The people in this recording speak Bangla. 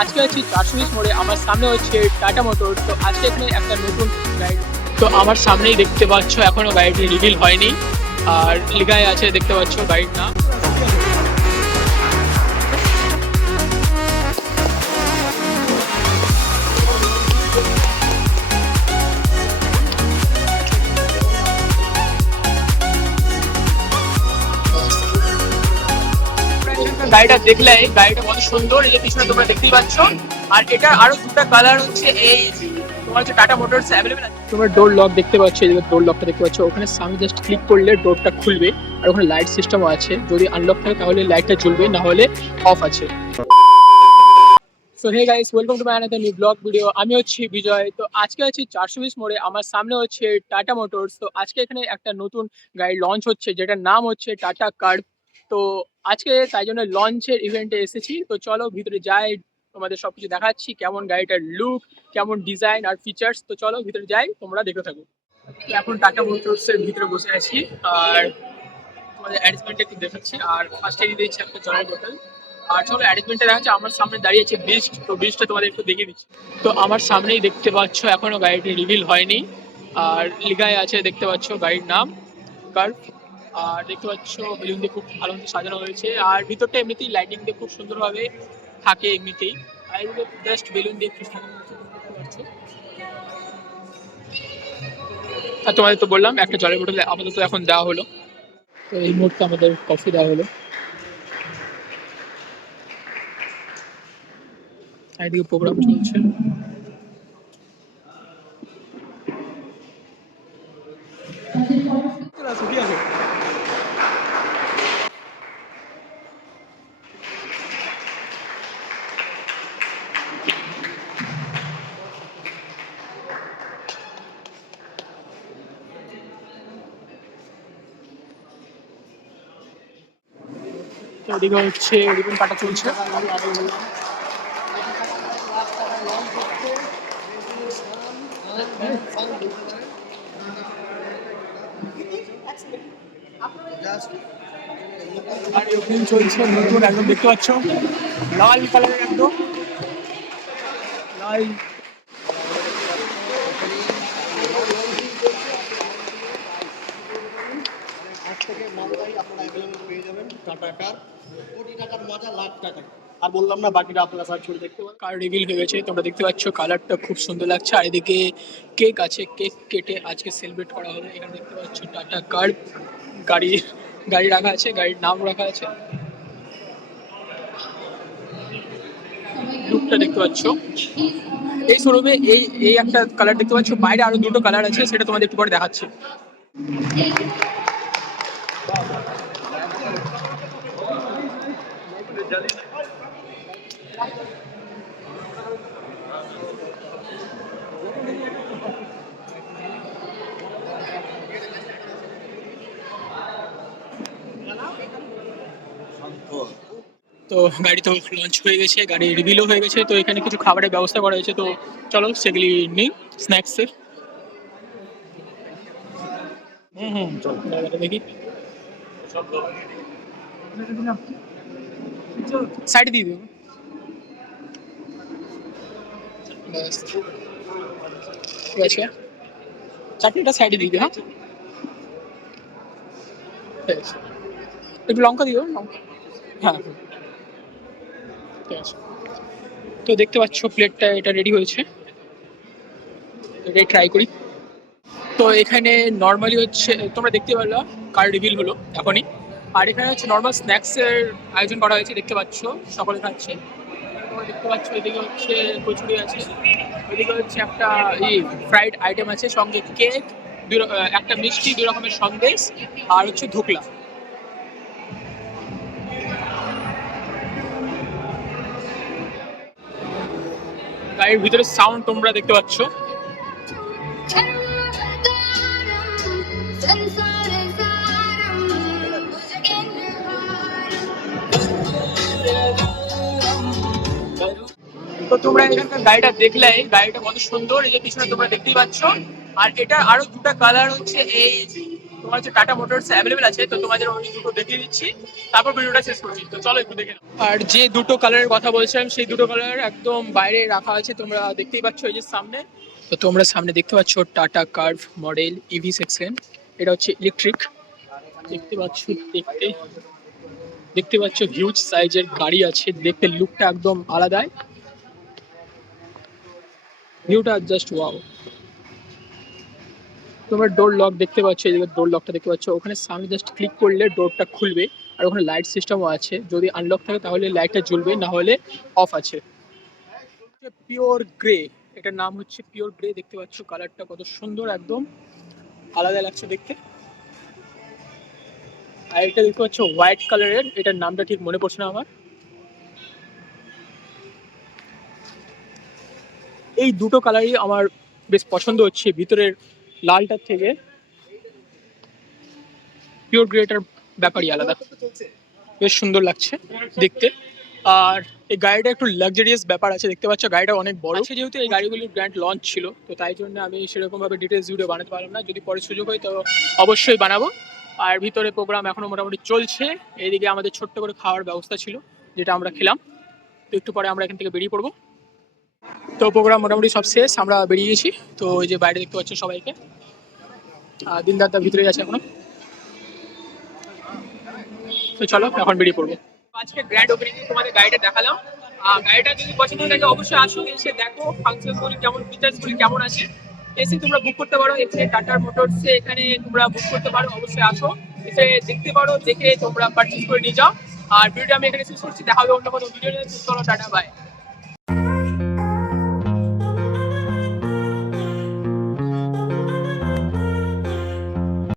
আজকে আছি 420 মোড়ে। আমার সামনে হচ্ছে টাটা মোটর। তো আজকে এখানে একটা নতুন গাড়ি, তো আমার সামনেই দেখতে পাচ্ছ এখনো গাড়িটি রিভিল হয়নি, আর লেখাই আছে দেখতে পাচ্ছ গাড়ির নাম। গাড়িটা দেখলে গাড়িটা কত সুন্দর, এই যে পিছনে তোমরা দেখতেই পাচ্ছ। আর এটা আরো দুটো কালার হচ্ছে, এই তোমার হচ্ছে টাটা মোটরস অ্যাভেলেবেল আছে। তোমরা ডোর লক দেখতে পাচ্ছ, এই যে ডোর লকটা দেখতে পাচ্ছ, ওখানে সামনে জাস্ট ক্লিক করলে ডোরটা খুলবে। আর ওখানে লাইট সিস্টেমও আছে, যদি আনলক থাকে তাহলে লাইটটা জ্বলবে, না হলে অফ আছে। So hey guys, welcome to my another new blog video. আমি হচ্ছি বিজয়। তো আজকে আছি 420 মোড়ে। আমার সামনে হচ্ছে টাটা মোটরস। তো আজকে এখানে একটা নতুন গাড়ি লঞ্চ হচ্ছে, যেটার নাম হচ্ছে টাটা কার্ভ। তো আজকে তাই জন্য লঞ্চের ইভেন্টে এসেছি। তো চলো ভিতরে যাই, তোমাদের সবকিছু দেখাচ্ছি, কেমন গাড়িটার লুক, কেমন ডিজাইন আর ফিচার্স। তো চলো ভিতরে যাই, তোমরা দেখে থাকো। তো এখন টাটা মোটরস এর ভিতরে বসে আছি, আর তোমাদের অ্যারেঞ্জমেন্ট একটু দেখাচ্ছি। আর ফার্স্টে দিয়ে দিচ্ছি একটা জলের বোতল। আর চলো অ্যারেঞ্জমেন্টটা দেখাচ্ছি। আমার সামনে দাঁড়িয়ে আছে বিস্ট। তো বিস্টটা তোমাদের একটু দেখিয়ে দিচ্ছি। তো আমার সামনেই দেখতে পাচ্ছ এখনো গাড়িটি রিভিল হয়নি, আর লেখাই আছে দেখতে পাচ্ছ গাড়ির নাম কার্ভ। আর দেখতে পাচ্ছ বেলুন দিয়ে খুব ভালো মতো সাজানো হয়েছে, আর ভিতরটা এমনিতেই লাইটিং দিয়ে খুব সুন্দরভাবে থাকে এমনিতেই। আর এগুলো জাস্ট বেলুন দিয়ে খুব সাজানো হয়েছে, দেখতে পাচ্ছ। আর তোমাদের তো বললাম একটা জলের বোতল আপাতত এখন দেওয়া হলো। তো এই মুহূর্তে আমাদের কফি দেওয়া হলো, এদিকে প্রোগ্রাম চলছে। এদিকে হচ্ছে রিবন কাটা চলছে। আর ওপেন চলছে নতুন, একদম দেখতে পাচ্ছ লাল কালারের, একদম লাল। আজ থেকে মালগাড়ি আপনারা অ্যাভেলেবল পেয়ে যাবেন টাটা কার। কোটি টাকার মজা লাখ টাকা। আর বললাম না, বাকিটা আপনারা সার্চ করে দেখতে পারেন। কার রিভিল হয়ে গেছে, তোমরা দেখতে পাচ্ছ কালারটা খুব সুন্দর লাগছে। আর এদিকে কেক আছে, কেক কেটে আজকে সেলিব্রেট করা হবে। এখানে দেখতে পাচ্ছ টাটা কার গাড়ি, গাড়ি রাখা আছে, গাড়ির নাম রাখা আছে। লুকটা দেখতে পাচ্ছ। এই শোরুমে এই এই একটা কালার দেখতে পাচ্ছ, বাইরে আরো দুটো কালার আছে, সেটা তোমাদের একটু পরে দেখাচ্ছি। তো গাড়ি তো লঞ্চ হয়ে গেছে, গাড়ি রিভিলও হয়ে গেছে। তো এখানে কিছু খাবারের ব্যবস্থা করা হয়েছে, তো চলো সেগুলি নিই, স্ন্যাক্সের। চলো দেখি, সাইডে দিয়ে দেবো। ব্যাস, ঠিক আছে, চাটনিটা সাইডে দিয়ে দিও। হ্যাঁ, ঠিক আছে, একটু লঙ্কা দিও, লঙ্কা। হ্যাঁ, ঠিক আছে। তো দেখতে পাচ্ছ প্লেটটা এটা রেডি হয়েছে, এটাই ট্রাই করি। তো এখানে নর্মালি হচ্ছে তোমরা দেখতে পারলো কার রিভিল হলো এখনই। আর এখানে হচ্ছে নর্মাল স্ন্যাক্সের আয়োজন করা হয়েছে, দেখতে পাচ্ছ সকলে খাচ্ছে। তোমরা দেখতে পাচ্ছ এদিকে হচ্ছে কচুরি আছে, এদিকে হচ্ছে একটা ফ্রাইড আইটেম আছে, সঙ্গে কেক, একটা মিষ্টি, 2 রকমের সন্দেশ, আর হচ্ছে ধোকলা। গাড়ির ভিতরে সাউন্ড তোমরা দেখতে পাচ্ছ। তো তোমরা এখানকার গাড়িটা দেখলে গাড়িটা কত সুন্দর, এই যে পিছনে তোমরা দেখতেই পাচ্ছ। আর এটা আরো দুটো কালার হচ্ছে, এই তোমার হচ্ছে টাটা মোটরস অ্যাভেলেবেল আছে, তো তোমাদের ওই দুটো দেখিয়ে দিচ্ছি, তারপর ভিডিওটা শেষ করছি। তো চলো একটু দেখে নাও। আর যে দুটো কালারের কথা বলছিলাম সেই দুটো কালার একদম বাইরে রাখা আছে, তোমরা দেখতেই পাচ্ছ এই যে সামনে। তো তোমরা সামনে দেখতে পাচ্ছ tata curve model EV section, এটা হচ্ছে ইলেকট্রিক। দেখতে পাচ্ছ, দেখতে দেখতে পাচ্ছ হিউজ সাইজের গাড়ি আছে, দেখতে লুকটা একদম আলাদাই, ভিউটা জাস্ট ওয়াও। তোমরা ডোর লক দেখতে পাচ্ছ, এদিকে ডোর লকটা দেখতে পাচ্ছ, ওখানে সামনে জাস্ট ক্লিক করলে ডোরটা খুলবে। আর ওখানে লাইট সিস্টেমও আছে, যদি আনলক থাকে তাহলে লাইটটা জ্বলবে, না হলে অফ আছে। পিওর গ্রে, এটার নাম হচ্ছে পিওর গ্রে। দেখতে পাচ্ছ কালারটা কত সুন্দর, একদম আলাদা লাগছে দেখতে। আর এটা দেখতে পাচ্ছ হোয়াইট কালারের, এটার নামটা ঠিক মনে পড়ছে না আমার। এই দুটো কালারই আমার বেশ পছন্দ হচ্ছে, ভিতরের লালটার থেকে পিওর গ্রেটার ব্যাপারই আলাদা, বেশ সুন্দর লাগছে দেখতে। আর এই গাড়িটা একটু লাক্সারিয়াস ব্যাপার আছে, দেখতে পাচ্ছ গাড়িটা অনেক বড় আছে। যেহেতু এই গাড়িগুলির ব্র্যান্ড লঞ্চ ছিল, তো তাই জন্য আমি সেরকম ভাবে ডিটেলস ভিডিও বানাতে পারলাম না, যদি পরে সুযোগ হয় তো অবশ্যই বানাবো। আর ভিতরে প্রোগ্রাম এখনো মোটামুটি চলছে। এইদিকে আমাদের ছোট্ট করে খাওয়ার ব্যবস্থা ছিল, যেটা আমরা খেলাম। তো একটু পরে আমরা এখান থেকে বেরিয়ে পড়বো। তো প্রোগ্রাম মোটামুটি সব শেষ, আমরা বেরিয়ে গেছি। তো ওই যে বাইরে দেখতে পাচ্ছ সবাইকে, দিনদার তার ভিতরে আছে এখনো। তো চলো এখন বেরিয়ে পড়বো। আজকে গ্র্যান্ড ওপেনিং তোমাদের গাড়িটা দেখালাম। গাড়িটা যদি পছন্দ থাকে অবশ্যই আসো, এসে দেখো ফাংশনগুলি কেমন, ফিচার্সগুলি কেমন আছে, এসে তোমরা বুক করতে পারো। এসে টাটা মোটরসে এখানে তোমরা বুক করতে পারো, অবশ্যই আসো, এসে দেখতে পারো, দেখে তোমরা পারচেজ করে নিয়ে যাও। আর ভিডিওটা আমি এখানে শেষ করছি, দেখা হবে অন্য কোনো ভিডিও নিয়ে। চলো টাটা, বাই।